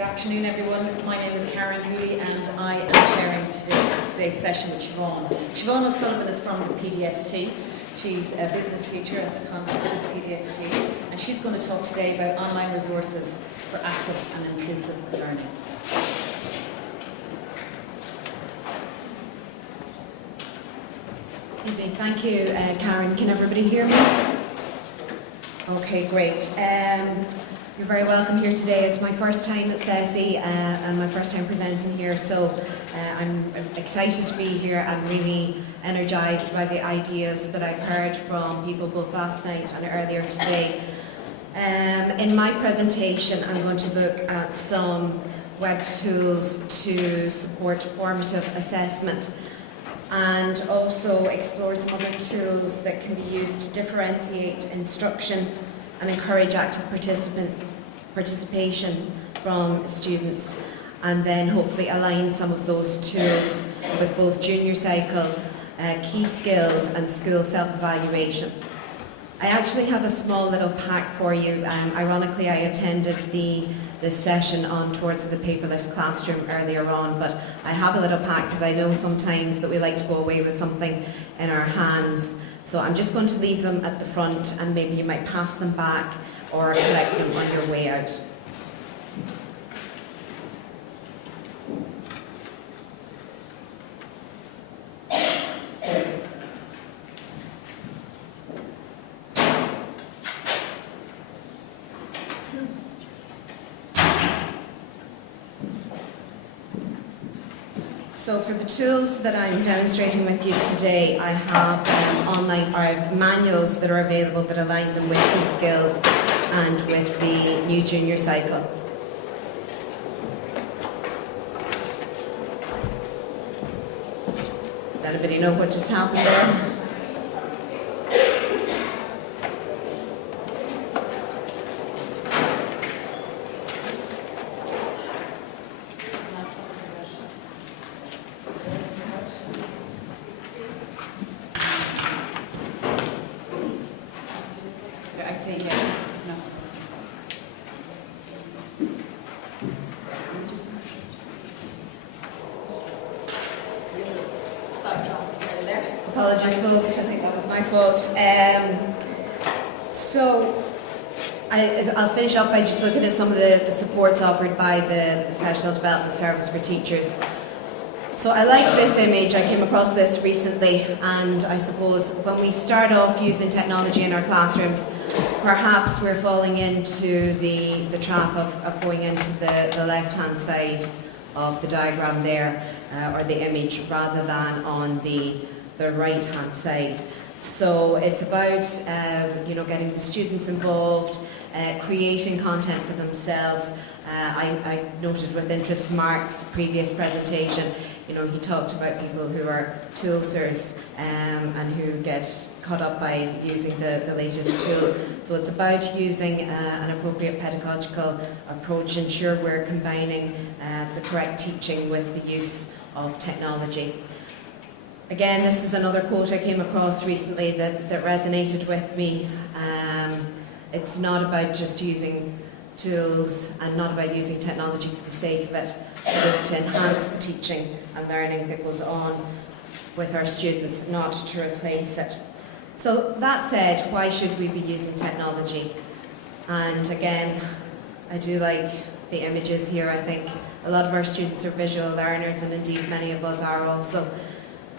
Good afternoon, everyone. My name is Karen Cooley and I am chairing today's session with Siobhán. Siobhán O'Sullivan is from the PDST. She's a business teacher and has contacted the PDST, and she's going to talk today about online resources for active and inclusive learning. Excuse me. Thank you, Karen. Can everybody hear me? Okay, great. You're very welcome here today. It's my first time at CESI and my first time presenting here, so I'm excited to be here and really energised by the ideas that I've heard from people both last night and earlier today. In my presentation, I'm going to look at some web tools to support formative assessment, and also explore some other tools that can be used to differentiate instruction and encourage active participation from students, and then hopefully align some of those tools with both junior cycle, key skills and school self-evaluation. I actually have a small little pack for you. Ironically, I attended this session on towards the paperless classroom earlier on, but I have a little pack because I know sometimes that we like to go away with something in our hands. So I'm just going to leave them at the front, and maybe you might pass them back or collect them on your way out. So for the tools that I'm demonstrating with you today, I have I have manuals that are available that align them with key skills and with the new junior cycle. Does anybody know what just happened there? Apologies, folks. I think that was my fault. So I'll finish up by just looking at some of the supports offered by the Professional Development Service for Teachers. So I like this image. I came across this recently, and I suppose when we start off using technology in our classrooms, perhaps we're falling into the trap of going into the left-hand side of the diagram there, or the image, rather than on the right-hand side. So it's about getting the students involved, creating content for themselves. I noted with interest Mark's previous presentation. He talked about people who are toolsers and who get caught up by using the latest tool. So it's about using an appropriate pedagogical approach, ensure we're combining the correct teaching with the use of technology. Again, this is another quote I came across recently that resonated with me. It's not about just using tools and not about using technology for the sake of it, but it's to enhance the teaching and learning that goes on with our students, not to replace it. So that said, why should we be using technology? And again, I do like the images here. I think a lot of our students are visual learners, and indeed many of us are also.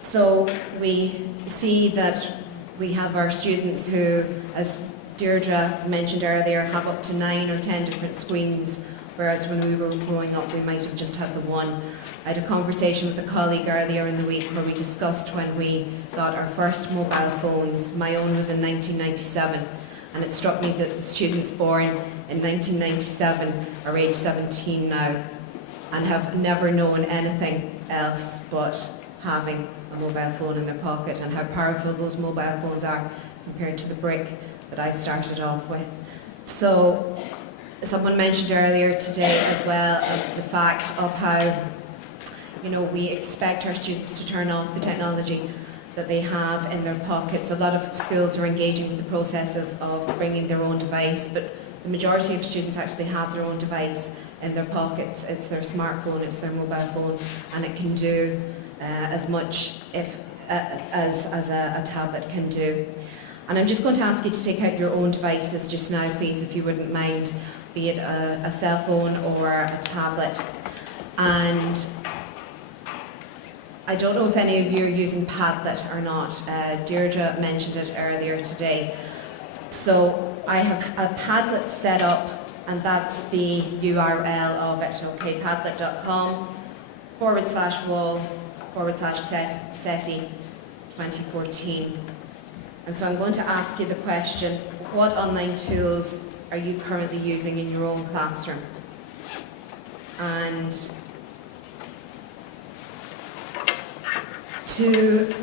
So we see that we have our students who, as Deirdre mentioned earlier, have up to 9 or 10 different screens, whereas when we were growing up we might have just had the one. I had a conversation with a colleague earlier in the week where we discussed when we got our first mobile phones. My own was in 1997, and it struck me that the students born in 1997 are age 17 now and have never known anything else but having a mobile phone in their pocket, and how powerful those mobile phones are compared to the brick that I started off with. So someone mentioned earlier today as well the fact of how we expect our students to turn off the technology that they have in their pockets. A lot of schools are engaging with the process of bringing their own device, but the majority of students actually have their own device in their pockets. It's their smartphone, it's their mobile phone, and it can do as much as a tablet can do. And I'm just going to ask you to take out your own devices just now, please, if you wouldn't mind, be it a cell phone or a tablet. And I don't know if any of you are using Padlet or not. Deirdre mentioned it earlier today. So I have a Padlet set up, and that's the URL of it, okay, padlet.com/wall/CESI 2014. And so I'm going to ask you the question, what online tools are you currently using in your own classroom? And to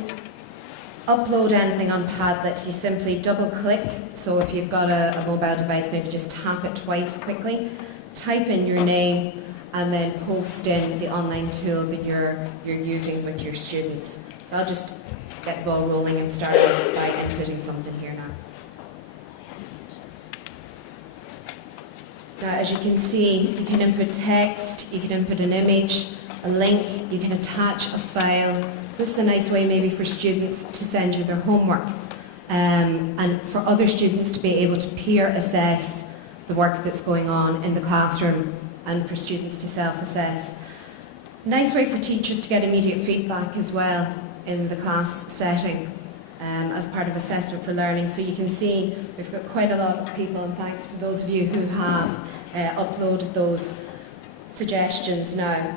upload anything on Padlet, you simply double click. So if you've got a mobile device, maybe just tap it twice quickly, type in your name, and then post in the online tool that you're using with your students. So I'll just get the ball rolling and start off by inputting something here now. Now, as you can see, you can input text, you can input an image, a link, you can attach a file. So this is a nice way maybe for students to send you their homework, and for other students to be able to peer assess the work that's going on in the classroom, and for students to self-assess. Nice way for teachers to get immediate feedback as well in the class setting as part of assessment for learning. So you can see we've got quite a lot of people, and thanks for those of you who have uploaded those suggestions now.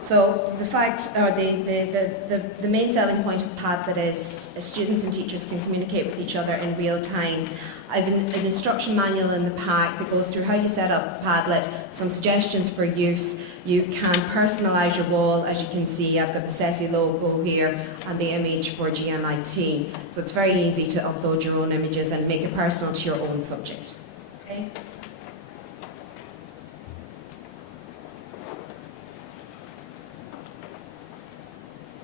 So the fact, or the main selling point of Padlet is students and teachers can communicate with each other in real time. I have an instruction manual in the pack that goes through how you set up Padlet, some suggestions for use. You can personalise your wall. As you can see, I've got the CESI logo here and the image for GMIT. So it's very easy to upload your own images and make it personal to your own subject. Okay?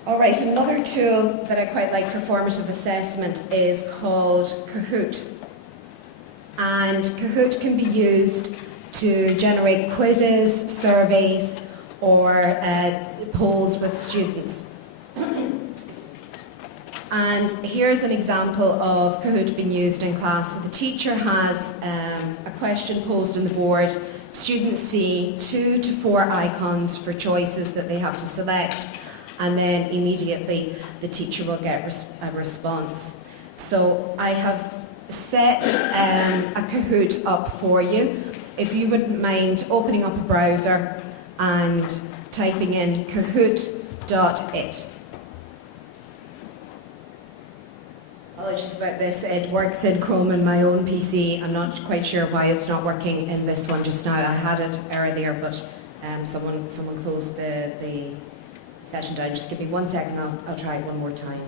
All right, another tool that I quite like for formative assessment is called Kahoot. And Kahoot can be used to generate quizzes, surveys, or polls with students. And here's an example of Kahoot being used in class. So the teacher has a question posed on the board. Students see 2 to 4 icons for choices that they have to select, and then immediately the teacher will get a response. So I have set a Kahoot up for you. If you wouldn't mind opening up a browser and typing in kahoot.it. Apologies about this, it works in Chrome on my own PC. I'm not quite sure why it's not working in this one just now. I had it earlier, but someone closed the session down. Just give me 1 second, I'll try it one more time.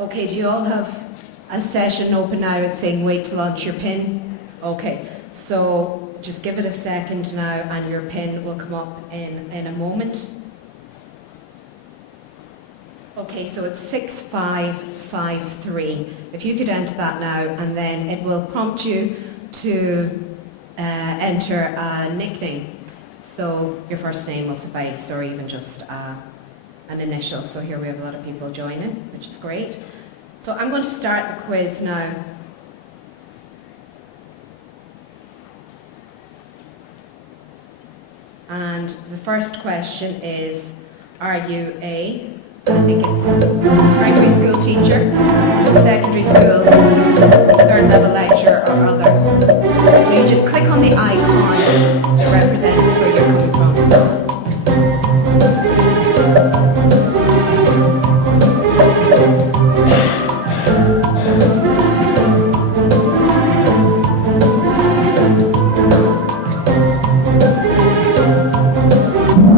Okay, do you all have a session open now? It's saying wait to launch your PIN. Okay, so just give it a second now and your PIN will come up in a moment. Okay, so it's 6553. If you could enter that now, and then it will prompt you to enter a nickname. So your first name will suffice, or even just an initial. So here we have a lot of people joining, which is great. So I'm going to start the quiz now. And the first question is, are you a, I think it's primary school teacher, secondary school, third level lecturer, or other. So you just click on the icon that represents where you're coming from.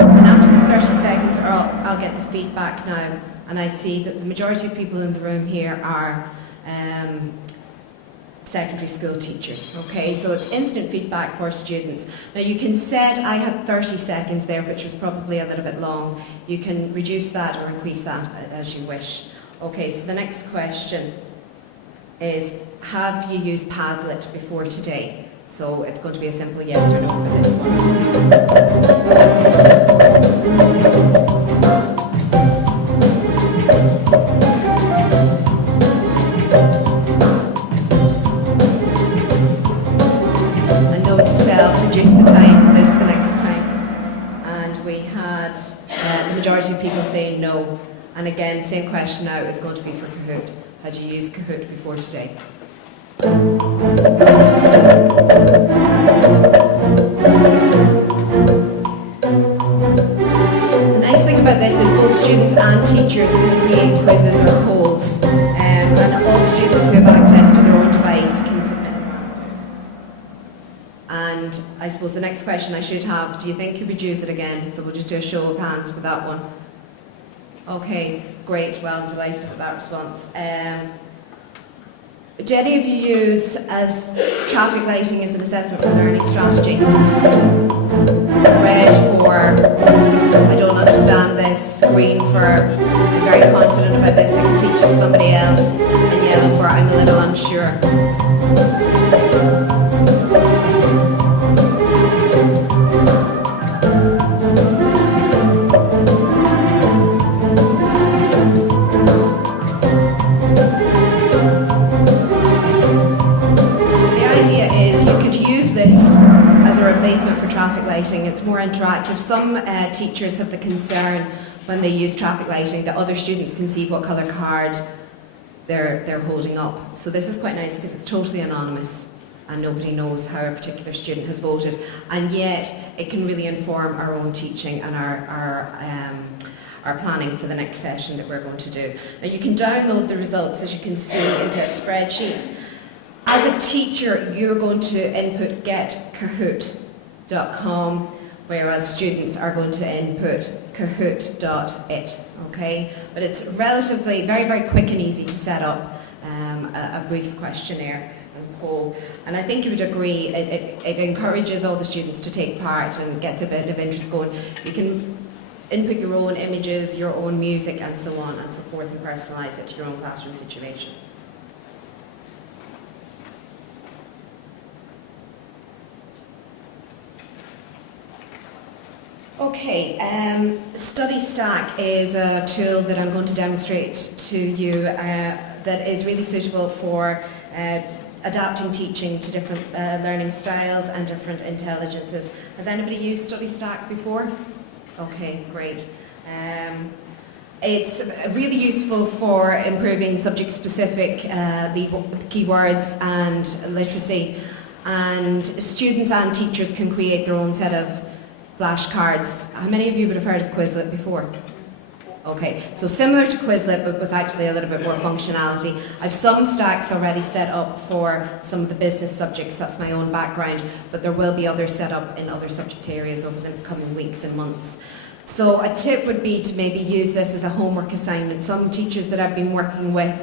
And after the 30 seconds, I'll get the feedback now. And I see that the majority of people in the room here are secondary school teachers. Okay, so it's instant feedback for students. Now you can set, I had 30 seconds there, which was probably a little bit long. You can reduce that or increase that as you wish. Okay, so the next question is, have you used Padlet before today? So it's going to be a simple yes or no for this one. Reduce the time for this the next time. And we had the majority of people saying no. And again, same question now is going to be for Kahoot. Had you used Kahoot before today? The nice thing about this is both students and teachers can create quizzes or polls. And all students who have access to their own device can submit their answers. And I suppose the next question I should have, do you think you would use it again? So we'll just do a show of hands for that one. Okay, great, well, I'm delighted with that response. Do any of you use traffic lighting as an assessment for learning strategy? Red for, I don't understand this, green for, I'm very confident about this, I can teach it to somebody else, and yellow for, I'm a little unsure. Replacement for traffic lighting. It's more interactive. Some teachers have the concern when they use traffic lighting that other students can see what colour card they're holding up. So this is quite nice because it's totally anonymous and nobody knows how a particular student has voted, and yet it can really inform our own teaching and our planning for the next session that we're going to do. Now you can download the results, as you can see, into a spreadsheet. As a teacher, you're going to input getkahoot.com, whereas students are going to input kahoot.it, okay? But it's relatively, very, very quick and easy to set up a brief questionnaire and poll. And I think you would agree, it encourages all the students to take part and gets a bit of interest going. You can input your own images, your own music, and so on, and so forth, and personalise it to your own classroom situation. Okay, Study Stack is a tool that I'm going to demonstrate to you that is really suitable for adapting teaching to different learning styles and different intelligences. Has anybody used Study Stack before? Okay, great. It's really useful for improving subject-specific keywords and literacy, and students and teachers can create their own set of flashcards. How many of you would have heard of Quizlet before? Okay, so similar to Quizlet, but with actually a little bit more functionality. I've some stacks already set up for some of the business subjects, that's my own background, but there will be others set up in other subject areas over the coming weeks and months. So a tip would be to maybe use this as a homework assignment. Some teachers that I've been working with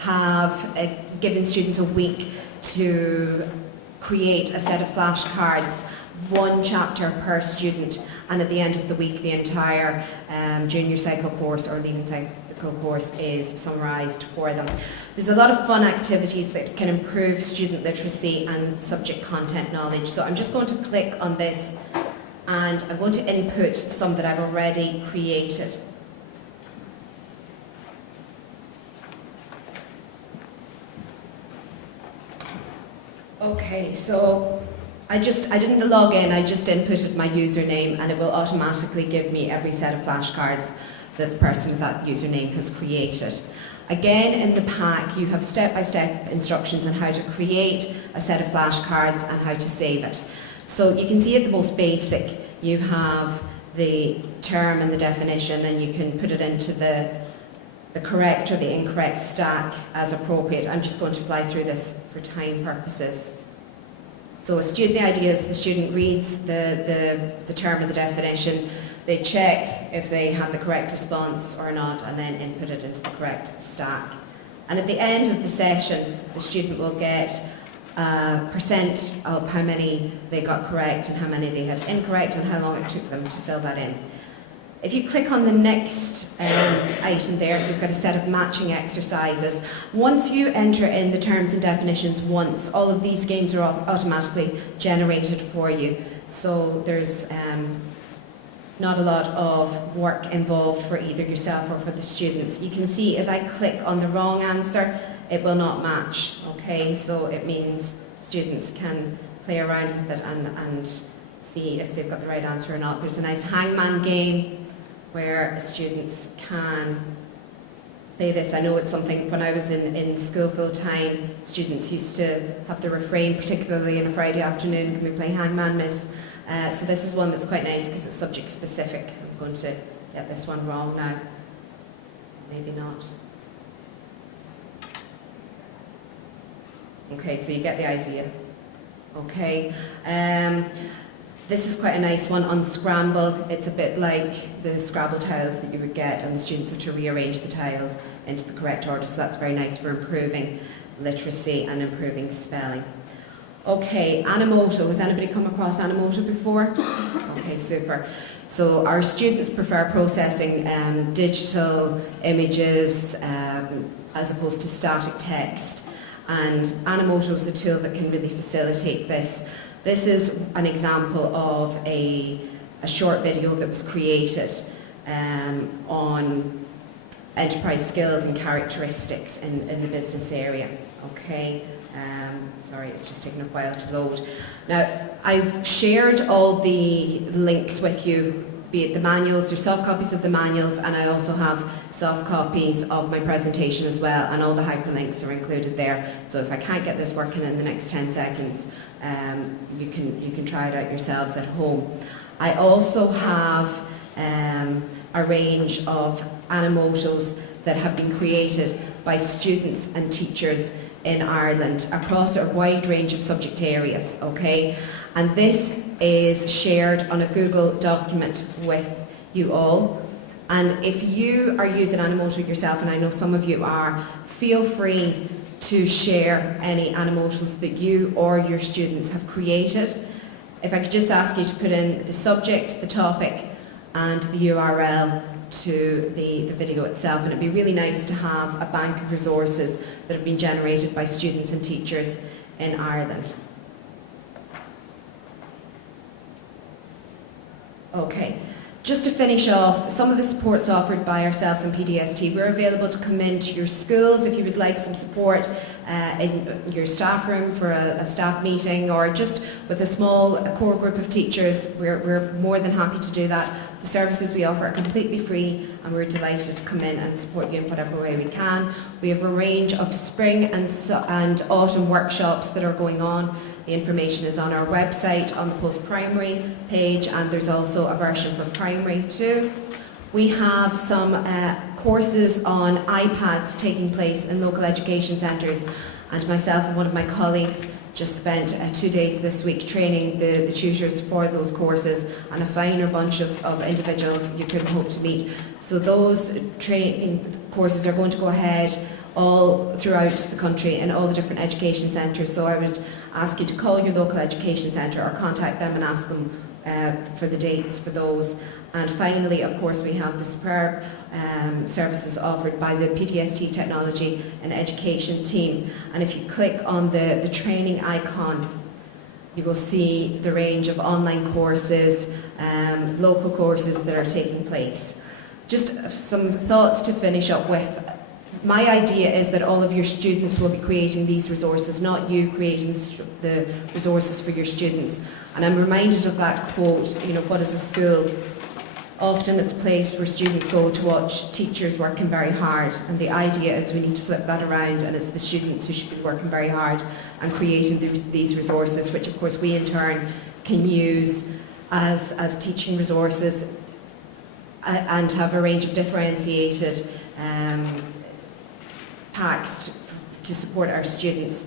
have given students a week to create a set of flashcards, one chapter per student, and at the end of the week the entire junior cycle course or leaving cycle course is summarised for them. There's a lot of fun activities that can improve student literacy and subject content knowledge. So I'm just going to click on this and I'm going to input some that I've already created. Okay, so I didn't log in, I just inputted my username and it will automatically give me every set of flashcards that the person with that username has created. Again, in the pack you have step-by-step instructions on how to create a set of flashcards and how to save it. So you can see at the most basic you have the term and the definition, and you can put it into the correct or the incorrect stack as appropriate. I'm just going to fly through this for time purposes. So the idea is the student reads the term or the definition, they check if they had the correct response or not, and then input it into the correct stack. And at the end of the session, the student will get percent of how many they got correct and how many they had incorrect and how long it took them to fill that in. If you click on the next item there, you've got a set of matching exercises. Once you enter in the terms and definitions once, all of these games are automatically generated for you. So there's not a lot of work involved for either yourself or for the students. You can see as I click on the wrong answer, it will not match, okay? So it means students can play around with it and see if they've got the right answer or not. There's a nice hangman game where students can play this. I know it's something, when I was in school full time, students used to have the refrain, particularly on a Friday afternoon, can we play hangman, miss? So this is one that's quite nice because it's subject specific. I'm going to get this one wrong now. Maybe not. Okay, so you get the idea. Okay. This is quite a nice one on Scramble. It's a bit like the Scrabble tiles that you would get, and the students have to rearrange the tiles into the correct order, so that's very nice for improving literacy and improving spelling. Okay, Animoto. Has anybody come across Animoto before? Okay, super. So our students prefer processing digital images as opposed to static text, and Animoto is a tool that can really facilitate this. This is an example of a short video that was created on enterprise skills and characteristics in the business area. Okay, sorry, it's just taking a while to load. Now, I've shared all the links with you, be it the manuals, there's soft copies of the manuals, and I also have soft copies of my presentation as well, and all the hyperlinks are included there. So if I can't get this working in the next 10 seconds, you can try it out yourselves at home. I also have a range of Animotos that have been created by students and teachers in Ireland across a wide range of subject areas, okay? And this is shared on a Google document with you all. And if you are using Animoto yourself, and I know some of you are, feel free to share any Animotos that you or your students have created. If I could just ask you to put in the subject, the topic, and the URL to the video itself, and it'd be really nice to have a bank of resources that have been generated by students and teachers in Ireland. Okay, just to finish off, some of the supports offered by ourselves in PDST, we're available to come into your schools if you would like some support in your staff room for a staff meeting, or just with a core group of teachers. We're more than happy to do that. The services we offer are completely free, and we're delighted to come in and support you in whatever way we can. We have a range of spring and autumn workshops that are going on. The information is on our website on the post-primary page, and there's also a version for primary too. We have some courses on iPads taking place in local education centres, and myself and one of my colleagues just spent 2 days this week training the tutors for those courses, and a finer bunch of individuals you could hope to meet. So those training courses are going to go ahead all throughout the country in all the different education centres. So I would ask you to call your local education centre or contact them and ask them for the dates for those. And finally, of course, we have the superb services offered by the PTST Technology and Education team. And if you click on the training icon, you will see the range of online courses, local courses that are taking place. Just some thoughts to finish up with. My idea is that all of your students will be creating these resources, not you creating the resources for your students. And I'm reminded of that quote, you know, what is a school? Often it's a place where students go to watch teachers working very hard, and the idea is we need to flip that around, and it's the students who should be working very hard and creating these resources, which of course we in turn can use as teaching resources and have a range of differentiated packs to support our students.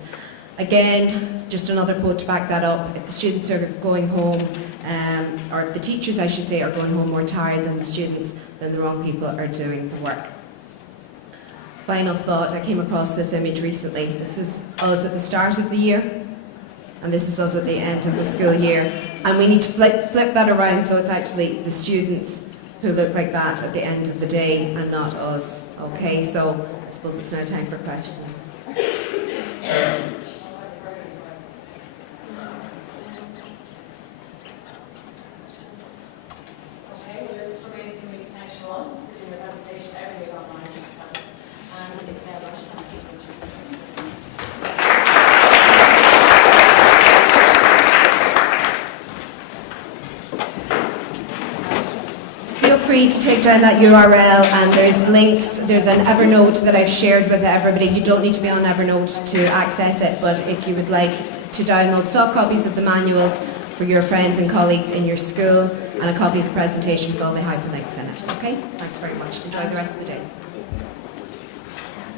Again, just another quote to back that up. If the students are going home, or the teachers I should say, are going home more tired than the students, then the wrong people are doing the work. Final thought, I came across this image recently. This is us at the start of the year. and this is us at the end of the school year. And we need to flip that around so it's actually the students who look like that at the end of the day and not us. Okay, so I suppose it's now time for questions. Okay, we're just raising the next one. Doing the presentation, everybody's online, and it's now lunchtime, which is Feel free to take down that URL, and there's links. There's an Evernote that I've shared with everybody. You don't need to be on Evernote to access it, but if you would like to download soft copies of the manuals for your friends and colleagues in your school, and a copy of the presentation with all the hyperlinks in it. Okay? Thanks very much. Enjoy the rest of the day.